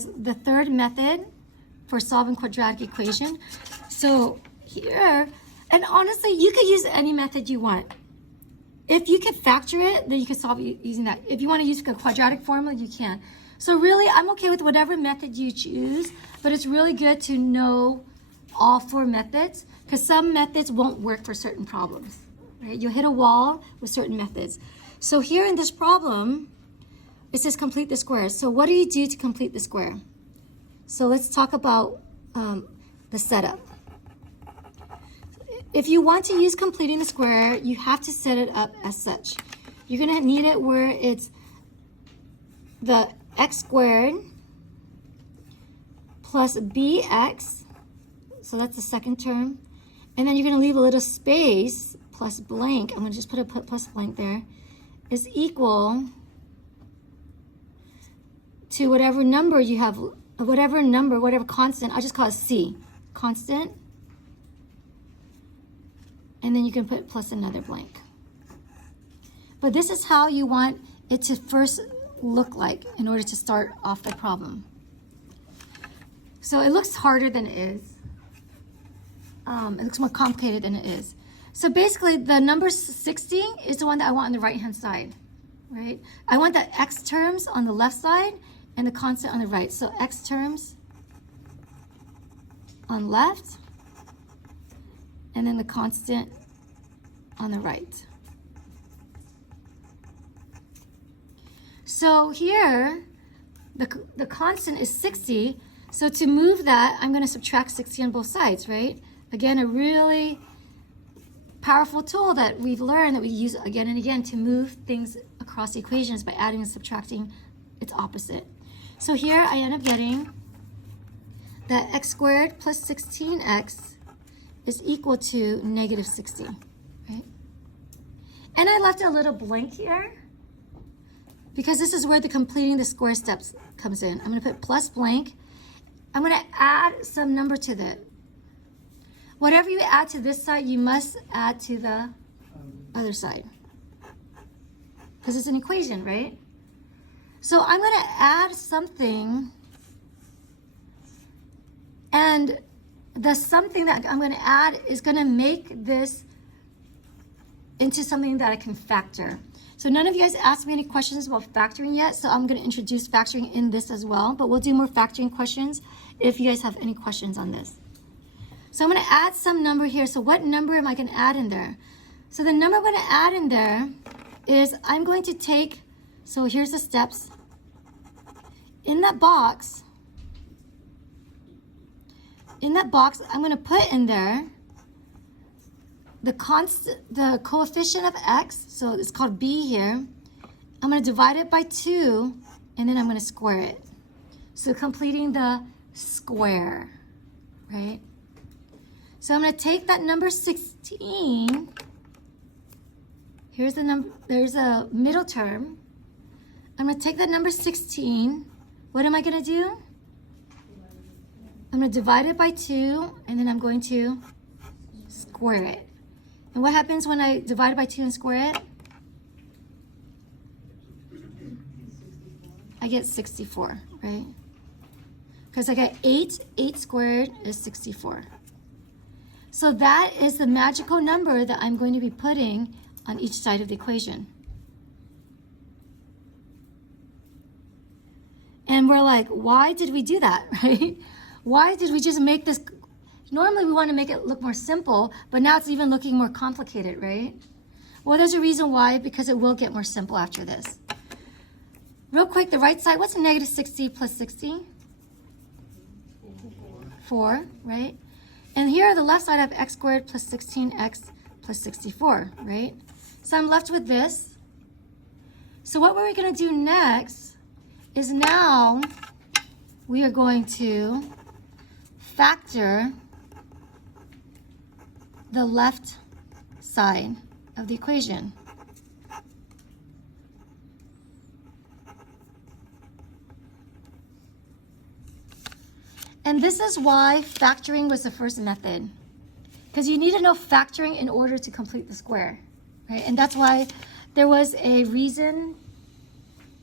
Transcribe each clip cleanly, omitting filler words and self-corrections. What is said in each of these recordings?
is the third method for solving quadratic equation. So here, and honestly, you could use any method you want. If you can factor it, then you can solve it using that. If you want to use a quadratic formula, you can. So really, I'm okay with whatever method you choose, but it's really good to know all four methods because some methods won't work for certain problems, right? You'll hit a wall with certain methods. So here in this problem, it says complete the square. So what do you do to complete the square? So let's talk about the setup. If you want to use completing the square, you have to set it up as such. You're going to need it where it's the x squared plus bx, so that's the second term, and then you're going to leave a little space plus blank. I'm going to just put a plus blank there, is equal to whatever number you have, whatever constant, I just call it c, constant, and then you can put plus another blank. But this is how you want it to first look like in order to start off the problem. So it looks harder than it is. It looks more complicated than it is. So basically the number 60 is the one that I want on the right hand side, right? I want the x terms on the left side and the constant on the right. So x terms on left and then the constant on the right. So here, the constant is 60. So to move that, I'm going to subtract 60 on both sides, right? Again, a really powerful tool that we've learned that we use again and again to move things across equations by adding and subtracting its opposite. So here I end up getting that x squared plus 16x is equal to negative 60, right? And I left a little blank here because this is where the completing the square steps comes in. I'm going to put plus blank. I'm going to add some number to that. Whatever you add to this side, you must add to the other side because it's an equation, right? So I'm going to add something, and the something that I'm going to add is going to make this into something that I can factor. So none of you guys asked me any questions about factoring yet, so I'm going to introduce factoring in this as well, but we'll do more factoring questions if you guys have any questions on this. So I'm going to add some number here. So what number am I going to add in there? So the number I'm going to add in there is I'm going to take, so here's the steps. In that box, I'm going to put in there the coefficient of x, so it's called b here. I'm going to divide it by 2, and then I'm going to square it. So completing the square, right? So I'm going to take that number 16. Here's the number, there's a middle term. I'm going to take that number 16. What am I going to do? I'm going to divide it by 2, and then I'm going to square it. And what happens when I divide it by 2 and square it? I get 64, right? Because I got 8 squared is 64. So that is the magical number that I'm going to be putting on each side of the equation. And we're like, why did we do that, right? Why did we just make this? Normally we want to make it look more simple, but now it's even looking more complicated, right? Well, there's a reason why, because it will get more simple after this. Real quick, the right side, what's negative 60 plus 60? 4, right? And here, the left side, I have x squared plus 16x plus 64, right? So I'm left with this. So what we're going to do next is now we are going to factor the left side of the equation. And this is why factoring was the first method, because you need to know factoring in order to complete the square, right? And that's why there was a reason,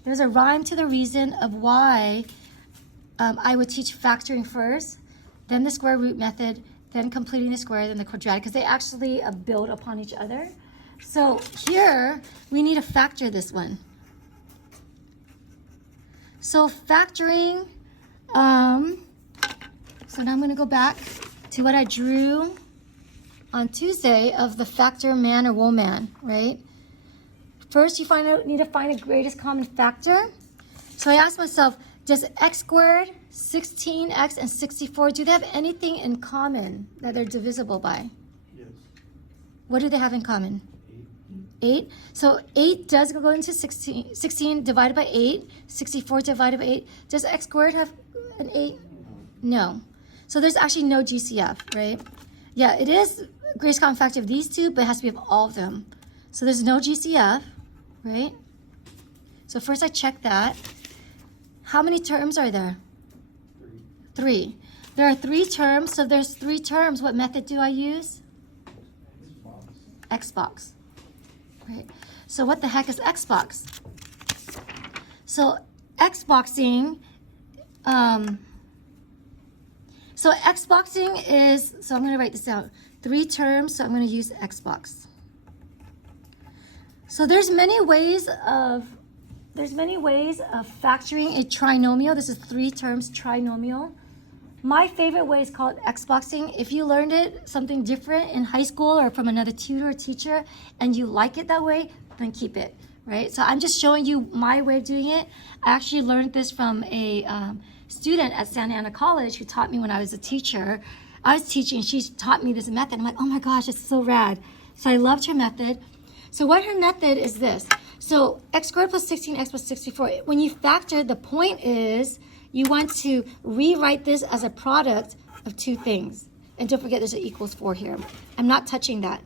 there's a rhyme to the reason of why I would teach factoring first, then the square root method, then completing the square, then the quadratic, because they actually build upon each other. So here, we need to factor this one. So factoring, so now I'm going to go back to what I drew on Tuesday of the factor man or woman, right? First, you need to find the greatest common factor. So I asked myself, does x squared, 16x, and 64, do they have anything in common that they're divisible by? Yes. What do they have in common? 8. So 8 does go into 16. 16 divided by 8. 64 divided by 8. Does x squared have an 8? No. So there's actually no GCF, right? Yeah, it is greatest common factor of these two, but it has to be of all of them. So there's no GCF, right? So first I check that. How many terms are there? 3. There are 3 terms, so there's 3 terms. What method do I use? Xbox. Right. So what the heck is Xbox? So Xboxing, is, so I'm going to write this out. 3 terms, so I'm going to use Xbox. So there's many ways of factoring a trinomial. This is 3 terms trinomial. My favorite way is called Xboxing. If you learned it something different in high school or from another tutor or teacher and you like it that way, then keep it, right? So I'm just showing you my way of doing it. I actually learned this from a student at Santa Ana College who taught me when I was a teacher. I was teaching, she taught me this method. I'm like, oh my gosh, it's so rad. So I loved her method. So what her method is this. So x squared plus 16x plus 64. When you factor, the point is you want to rewrite this as a product of 2 things. And don't forget there's an equals 4 here. I'm not touching that.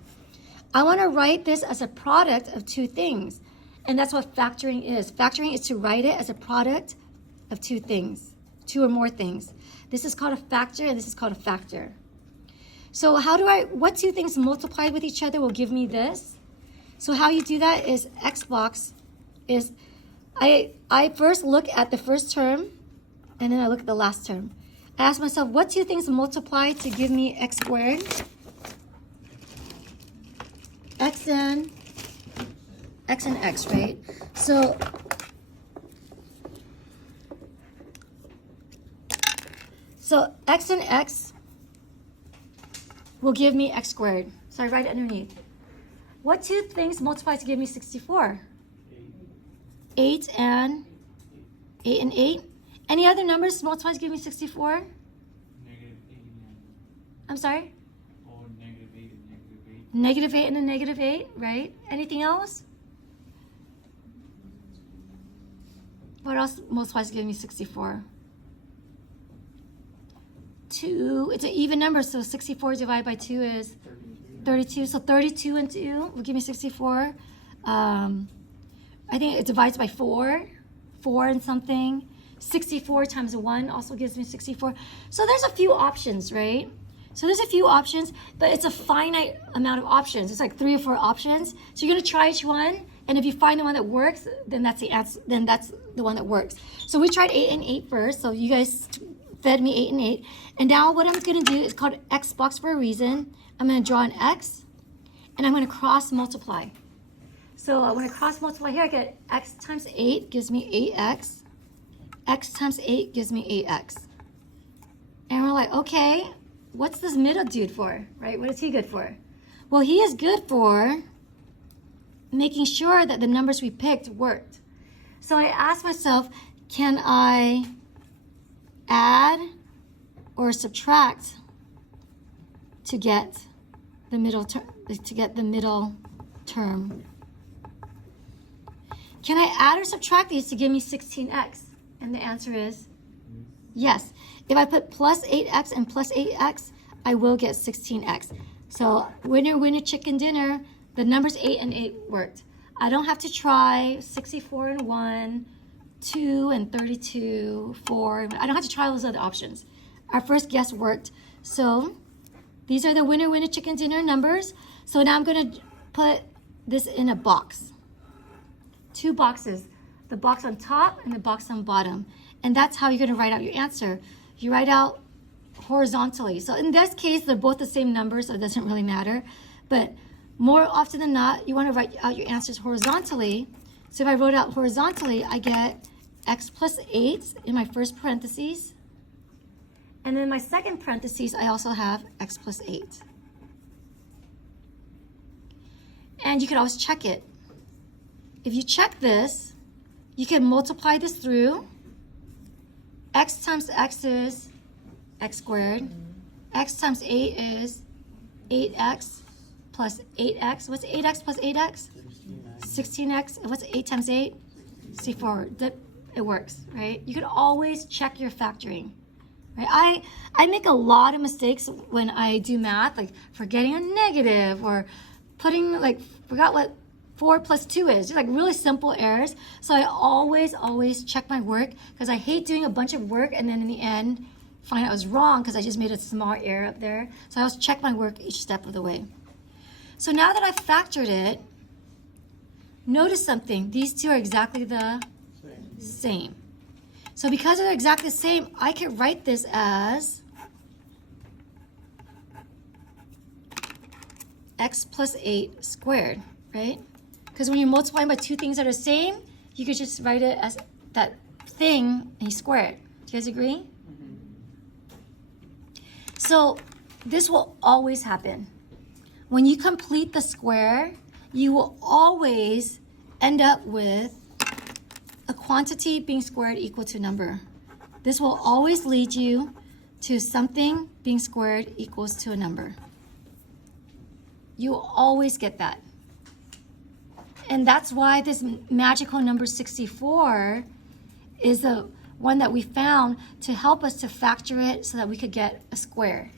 I want to write this as a product of 2 things. And that's what factoring is. Factoring is to write it as a product of 2 things, 2 or more things. This is called a factor and this is called a factor. So what 2 things multiplied with each other will give me this? So how you do that is Xbox is, I first look at the first term and then I look at the last term. I ask myself, what 2 things multiply to give me x squared? X and x, right? So x and x will give me x squared. So I write it underneath. What 2 things multiply to give me 64? 8 and 8. Any other numbers multiply to give me 64? Negative 8 and I'm sorry? or negative 8 and negative 8. Negative 8 and a negative 8, right? Anything else? What else multiplies to give me 64? 2. It's an even number, so 64 divided by 2 is 32. So 32 and 2 will give me 64. I think it divides by 4. 4 and something. 64 times 1 also gives me 64. So there's a few options, right? So there's a few options, but it's a finite amount of options. It's like 3 or 4 options. So you're going to try each one, and if you find the one that works, then that's the answer. Then that's the one that works. So we tried 8 and 8 first. So you guys fed me 8 and 8. And now what I'm going to do is called X box for a reason. I'm going to draw an X, and I'm going to cross multiply. So when I cross multiply here, I get X times 8 gives me 8X. X times 8 gives me 8X. And we're like, okay, what's this middle dude for, right? What is he good for? Well, he is good for making sure that the numbers we picked worked. So I asked myself, can I add or subtract to get the middle term? Can I add or subtract these to give me 16x? And the answer is yes. If I put plus 8x and plus 8x, I will get 16x. So winner, winner, chicken dinner, the numbers 8 and 8 worked. I don't have to try 64 and 1, 2 and 32, 4. I don't have to try all those other options. Our first guess worked. So these are the winner, winner, chicken dinner numbers. So now I'm going to put this in a box. 2 boxes. The box on top and the box on bottom. And that's how you're going to write out your answer. You write out horizontally. So in this case, they're both the same number, so it doesn't really matter. But more often than not, you want to write out your answers horizontally. So if I wrote out horizontally, I get x plus 8 in my first parentheses. And then in my second parentheses, I also have x plus 8. And you can always check it. If you check this, you can multiply this through. X times x is x squared. X times 8 is 8x plus 8x. What's 8x plus 8x? 16x. And what's 8 times 8? 64. It works, right? You can always check your factoring. Right? I make a lot of mistakes when I do math, like forgetting a negative or putting, like, forgot what 4 plus 2 is. Just like really simple errors. So I always check my work because I hate doing a bunch of work and then in the end find out I was wrong because I just made a small error up there. So I always check my work each step of the way. So now that I've factored it, notice something. These two are exactly the same. So because they're exactly the same, I can write this as x plus 8 squared, right? Because when you're multiplying by two things that are the same, you could just write it as that thing and you square it. Do you guys agree? So this will always happen. When you complete the square, you will always end up with a quantity being squared equal to a number. This will always lead you to something being squared equals to a number. You will always get that. And that's why this magical number 64 is the one that we found to help us to factor it so that we could get a square.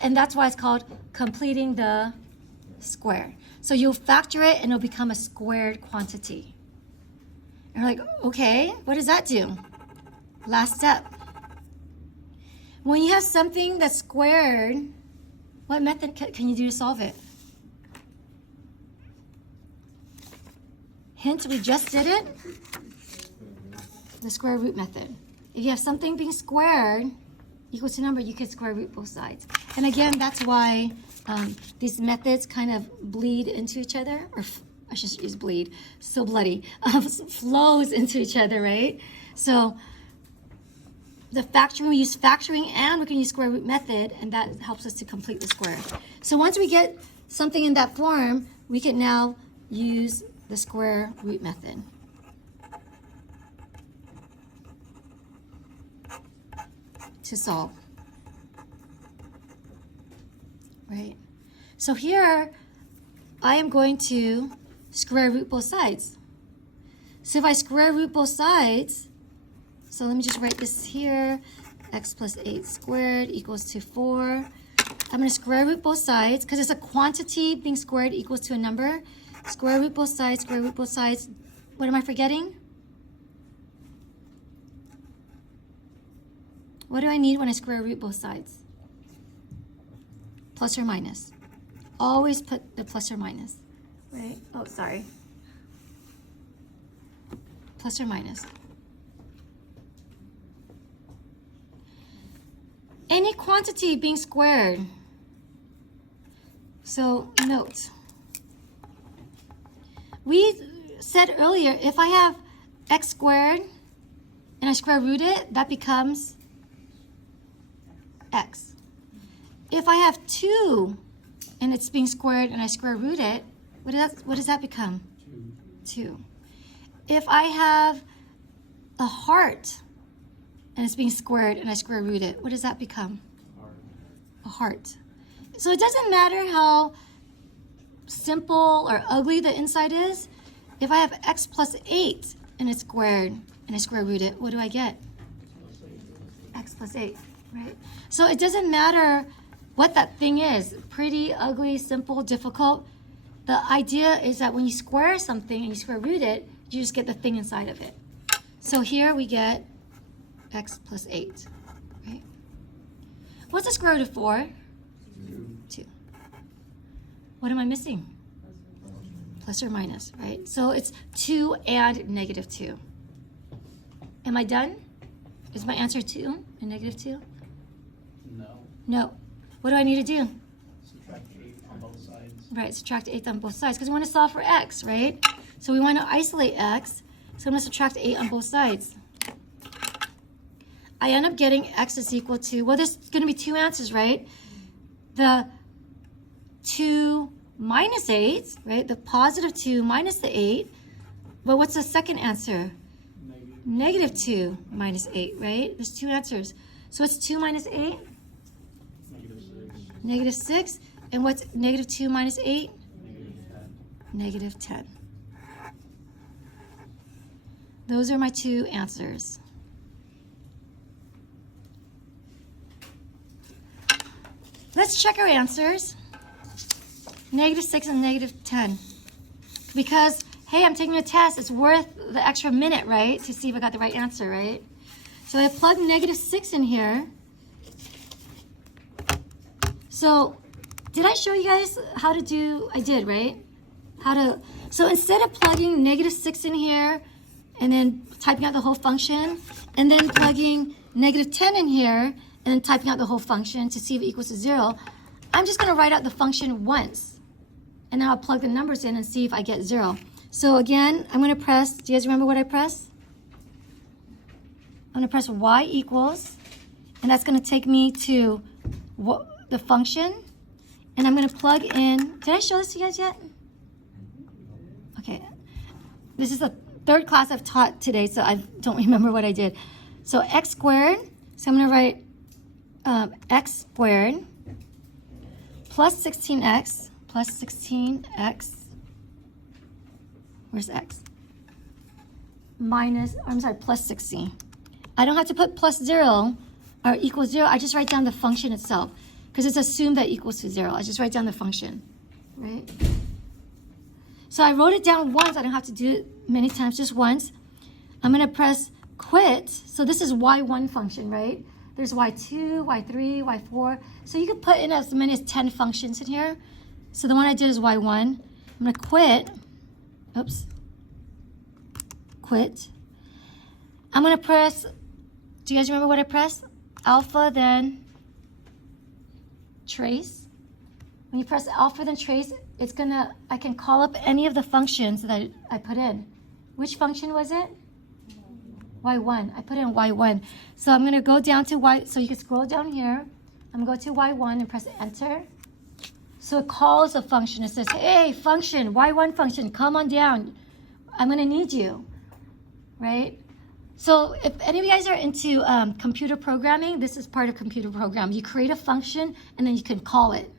And that's why it's called completing the square. So you'll factor it and it'll become a squared quantity. And we're like, okay, what does that do? Last step. When you have something that's squared, what method can you do to solve it? Hint, we just did it. The square root method. If you have something being squared equal to a number, you can square root both sides. And again, that's why these methods kind of bleed into each other, or I should use bleed, so bloody, flows into each other, right? So the factoring, we use factoring and we can use square root method, and that helps us to complete the square. So once we get something in that form, we can now use the square root method. To solve. Right? So here, I am going to square root both sides. So if I square root both sides, so let me just write this here, x plus 8 squared equals to 4. I'm going to square root both sides because it's a quantity being squared equals to a number. Square root both sides, square root both sides. What am I forgetting? What do I need when I square root both sides? Plus or minus. Always put the plus or minus. Right? Oh, sorry. Plus or minus. Any quantity being squared. So note. We said earlier, if I have x squared and I square root it, that becomes x. If I have 2 and it's being squared and I square root it, what does that become? 2. If I have a heart and it's being squared and I square root it, what does that become? A heart. So it doesn't matter how simple or ugly the inside is. If I have x plus 8 and it's squared and I square root it, what do I get? X plus 8, right? So it doesn't matter what that thing is, pretty, ugly, simple, difficult. The idea is that when you square something and you square root it, you just get the thing inside of it. So here we get x plus 8, right? What's the square root of 4? 2. What am I missing? Plus or minus, right? So it's 2 and negative 2. Am I done? Is my answer 2 and negative 2? No. No. What do I need to do? Subtract 8 on both sides. Right, subtract 8 on both sides because we want to solve for x, right? So we want to isolate x, so I'm going to subtract 8 on both sides. I end up getting x is equal to, well, there's going to be two answers, right? The 2 minus 8, right? The positive 2 minus the 8. But what's the second answer? Negative 2 minus 8, right? There's two answers. So what's 2 minus 8? Negative 6. Negative 6. And what's negative 2 minus 8? Negative 10. Negative 10. Those are my two answers. Let's check our answers. Negative 6 and negative 10. Because, hey, I'm taking a test. It's worth the extra minute, right? To see if I got the right answer, right? So I plug negative 6 in here. So, did I show you guys how to do, I did, right? So instead of plugging negative 6 in here and then typing out the whole function, and then plugging negative 10 in here, and then typing out the whole function to see if it equals to 0, I'm just going to write out the function once. And then I'll plug the numbers in and see if I get 0. So again, I'm going to press, do you guys remember what I press? I'm going to press y equals, and that's going to take me to the function. And I'm going to plug in, did I show this to you guys yet? Okay. This is the third class I've taught today, so I don't remember what I did. So x squared, so I'm going to write x squared plus 16x plus 16x, where's x? Plus 16. I don't have to put plus 0 or equals 0. I just write down the function itself because it's assumed that equals to 0. I just write down the function, right? So I wrote it down once. I don't have to do it many times, just once. I'm going to press quit. So this is y1 function, right? There's y2, y3, y4. So you can put in as many as 10 functions in here. So the one I did is y1. I'm going to quit. Oops. Quit. I'm going to press, do you guys remember what I pressed? Alpha, then trace. When you press alpha, then trace, it's going to, I can call up any of the functions that I put in. Which function was it? y1. I put in y1. So I'm going to go down to y, so you can scroll down here. I'm going to go to y1 and press enter. So it calls a function. It says, hey, function, y1 function, come on down. I'm going to need you, right? So if any of you guys are into computer programming, this is part of computer programming. You create a function, and then you can call it.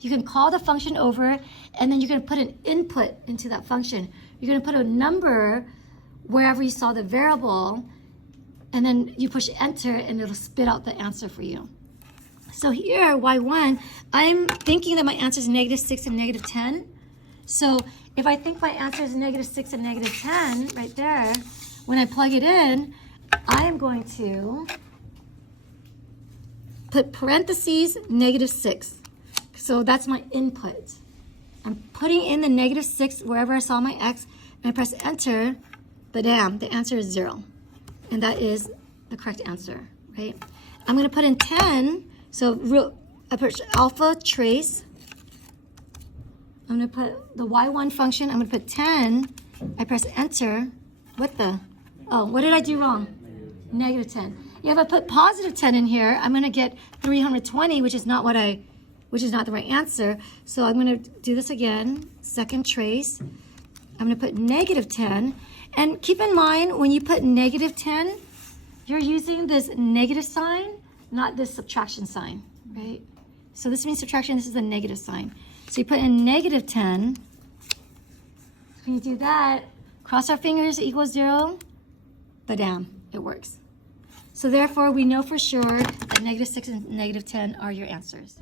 You can call the function over, and then you're going to put an input into that function. You're going to put a number wherever you saw the variable, and then you push enter, and it'll spit out the answer for you. So here, y1, I'm thinking that my answer is negative 6 and negative 10. So if I think my answer is negative 6 and negative 10, right there, when I plug it in, I am going to put parentheses negative 6. So that's my input. I'm putting in the negative 6 wherever I saw my x, and I press enter, badam, the answer is 0. And that is the correct answer, right? I'm going to put in 10, so I put alpha trace. I'm going to put the y1 function, I'm going to put 10, I press enter. What did I do wrong? Negative 10. Yeah, if I put positive 10 in here, I'm going to get 320, which is not the right answer. So I'm going to do this again, second trace. I'm going to put negative 10. And keep in mind, when you put negative 10, you're using this negative sign, not this subtraction sign, right? So this means subtraction, this is a negative sign. So you put in negative 10. When you do that, cross our fingers, equals 0. Badam, it works. So therefore, we know for sure that negative 6 and negative 10 are your answers.